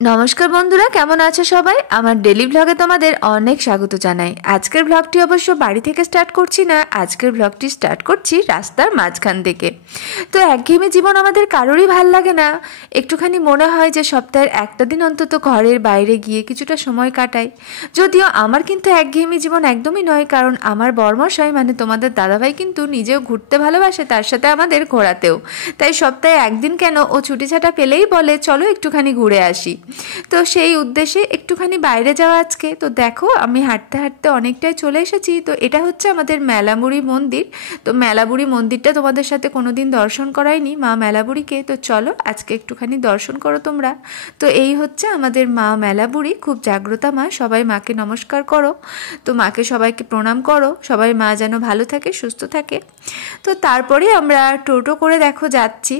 নমস্কার বন্ধুরা, কেমন আছো সবাই? আমার ডেলি ব্লগে তোমাদের অনেক স্বাগত জানাই। আজকের ব্লগটি অবশ্য বাড়ি থেকে স্টার্ট করছি না, আজকের ব্লগটি স্টার্ট করছি রাস্তার মাঝখান থেকে। তো একঘেয়েমি জীবন আমাদের কারোরই ভাল লাগে না। একটুখানি মনে হয় যে সপ্তাহের একটা দিন অন্তত ঘরের বাইরে গিয়ে কিছুটা সময় কাটাই। যদিও আমার কিন্তু একঘেয়েমি জীবন একদমই নয়, কারণ আমার বরমশাই মানে তোমাদের দাদাভাই কিন্তু নিজেও ঘুরতে ভালোবাসে, তার সাথে আমাদের ঘোরাতেও। তাই সপ্তাহে একদিন কেন ও ছুটি ছাটা পেলেই বলে চলো একটুখানি ঘুরে আসি। তো সেই উদ্দেশ্যে একটুখানি বাইরে যাওয়া আজকে। তো দেখো আমি হাঁটতে হাঁটতে অনেকটাই চলে এসেছি। তো এটা হচ্ছে আমাদের মেলাবুড়ি মন্দির। তো মেলাবুড়ি মন্দিরটা তোমাদের সাথে কোনোদিন দর্শন করাইনি, মা মেলাবুড়িকে। তো চলো আজকে একটুখানি দর্শন করো তোমরা। তো এই হচ্ছে আমাদের মা মেলাবুড়ি, খুব জাগ্রতা মা, সবাই মাকে নমস্কার করো। তো মাকে সবাইকে প্রণাম করো, সবাই মা যেন ভালো থাকে সুস্থ থাকে। তো তারপরে আমরা টোটো করে দেখো যাচ্ছি।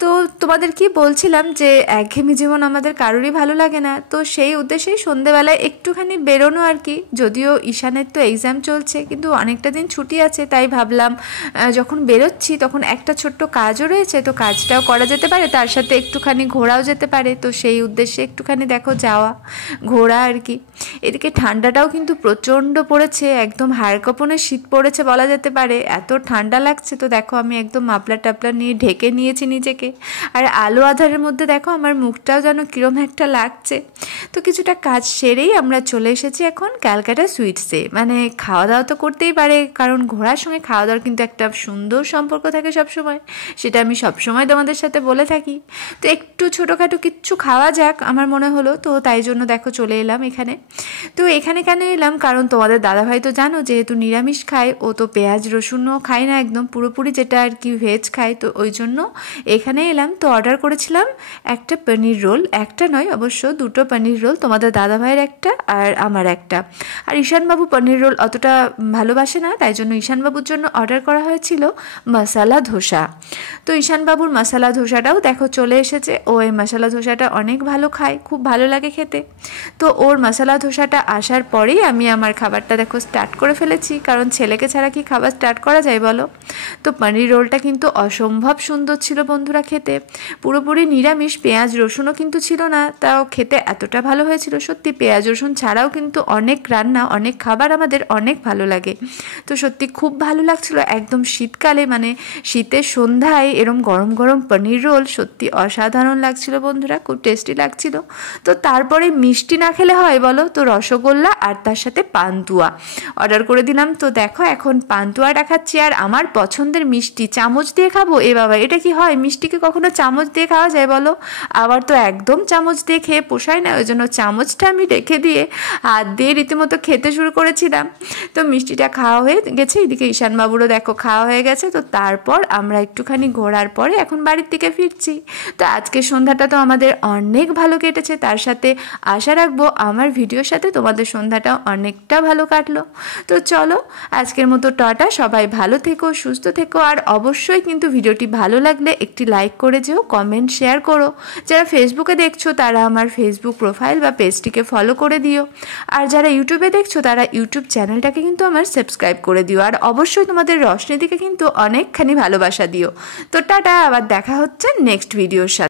তো তোমাদের কি বলছিলাম যে একঘেয়েমি জীবন আমাদের কারোরই ভালো লাগে না। তো সেই উদ্দেশ্যেই সন্ধেবেলায় একটুখানি বেরোনো আর কি। যদিও ঈশানের তো এক্সাম চলছে, কিন্তু অনেকটা দিন ছুটি আছে, তাই ভাবলাম যখন বেরোচ্ছি তখন একটা ছোট্ট কাজও রয়েছে, তো কাজটাও করা যেতে পারে, তার সাথে একটুখানি ঘোরাও যেতে পারে। তো সেই উদ্দেশ্যে একটুখানি দেখো যাওয়া ঘোরা আর কি। এদিকে ঠান্ডাটাও কিন্তু প্রচণ্ড পড়েছে, একদম হাড় কাঁপানো শীত পড়েছে বলা যেতে পারে, এত ঠান্ডা লাগছে। তো দেখো আমি একদম মাফলার টাপলার নিয়ে ঢেকে নিয়েছি নিজেকে। আর আলো আঁধারের মধ্যে দেখো আমার মুখটাও যেন কীরকম একটা লাগছে। তো কিছুটা কাজ সেরেই আমরা চলে এসেছি এখন ক্যালকাটা সুইটসে। মানে খাওয়া দাওয়া তো করতেই পারে, কারণ ঘোরার সঙ্গে খাওয়া দাওয়ার কিন্তু একটা সুন্দর সম্পর্ক থাকে সবসময়, সেটা আমি সবসময় তোমাদের সাথে বলে থাকি। তো একটু ছোটোখাটো কিচ্ছু খাওয়া যাক আমার মনে হলো, তো তাই জন্য দেখো চলে এলাম এখানে। তো এখানে কেন এলাম, কারণ তোমাদের দাদাভাই তো জানো যেহেতু নিরামিষ খায়, ও তো পেঁয়াজ রসুনও খায় না একদম পুরোপুরি, যেটা আর কি ভেজ খায়। তো ওই জন্য এখানে এলাম। তো অর্ডার করেছিলাম একটা পনির রোল, একটা নয় অবশ্য দুটো পনির রোল, তোমাদের দাদাভাইয়ের একটা আর আমার একটা। আর ঈশানবাবু পনির রোল অতটা ভালোবাসে না, তাই জন্য ঈশানবাবুর জন্য অর্ডার করা হয়েছিল মশালা ধোসা। তো ঈশানবাবুর মশালা ধোসাটাও দেখো চলে এসেছে। ও এই মশালা ধোসাটা অনেক ভালো খায়, খুব ভালো লাগে খেতে। তো ওর মশালা ধোসাটা আসার পরেই আমি আমার খাবারটা দেখো স্টার্ট করে ফেলেছি, কারণ ছেলেকে ছাড়া কি খাবার স্টার্ট করা যায় বলো। তো পনির রোলটা কিন্তু অসম্ভব সুন্দর ছিল বন্ধুরা খেতে, পুরোপুরি নিরামিষ, পেঁয়াজ রসুনও কিন্তু ছিল না, তাও খেতে এতটা ভালো হয়েছিল। সত্যি পেঁয়াজ রসুন ছাড়াও কিন্তু অনেক রান্না অনেক খাবার আমাদের অনেক ভালো লাগে। তো সত্যি খুব ভালো লাগছিল একদম শীতকালে, মানে শীতের সন্ধ্যায় এরম গরম গরম পনির রোল সত্যি অসাধারণ লাগছিল বন্ধুরা, খুব টেস্টি লাগছিল। তো তারপরে মিষ্টি না খেলে হয় বলো, তো রসগোল্লা আর তার সাথে পান্তুয়া অর্ডার করে দিলাম। তো দেখো এখন পান্তুয়াটা খাচ্ছি, আর আমার পছন্দের মিষ্টি চামচ দিয়ে খাবো। এ বাবা, এটা কি হয়? মিষ্টিকে কখনো চামচ দিয়ে খাওয়া যায় বলো? আবার তো একদম চামচ দিয়ে খেয়ে পোষায় না, ওই জন্য চামচটা আমি রেখে দিয়ে হাত দিয়ে রীতিমতো খেতে শুরু করেছিলাম। তো মিষ্টিটা খাওয়া হয়ে গেছে, এদিকে ঈশানবাবুরও দেখো খাওয়া হয়ে গেছে। তো তারপর আমরা একটুখানি ঘোরার পরে এখন বাড়ির দিকে ফিরছি। তো আজকের সন্ধ্যাটা তো আমাদের অনেক ভালো কেটেছে, তার সাথে আশা রাখবো আমার ভিডিওর সাথে তোমাদের সন্ধ্যাটা অনেকটা ভালো কাটলো। তো চলো আজকের মতো টাটা, সবাই ভালো থেকো সুস্থ থেকো। আর অবশ্যই কিন্তু ভিডিওটি ভালো লাগলে একটি লাইক করে যেও, কমেন্ট শেয়ার করো। যারা ফেসবুকে দেখছো তারা আমার ফেসবুক প্রোফাইল বা পেজটিকে ফলো করে দিও, আর যারা ইউটিউবে দেখছো তারা ইউটিউব চ্যানেলটাকে কিন্তু আমার সাবস্ক্রাইব করে দিও। আর অবশ্যই তোমাদের রশনিদিকে কিন্তু অনেকখানি ভালোবাসা দিও। তো টাটা, আবার দেখা হচ্ছে নেক্সট ভিডিওর সাথে।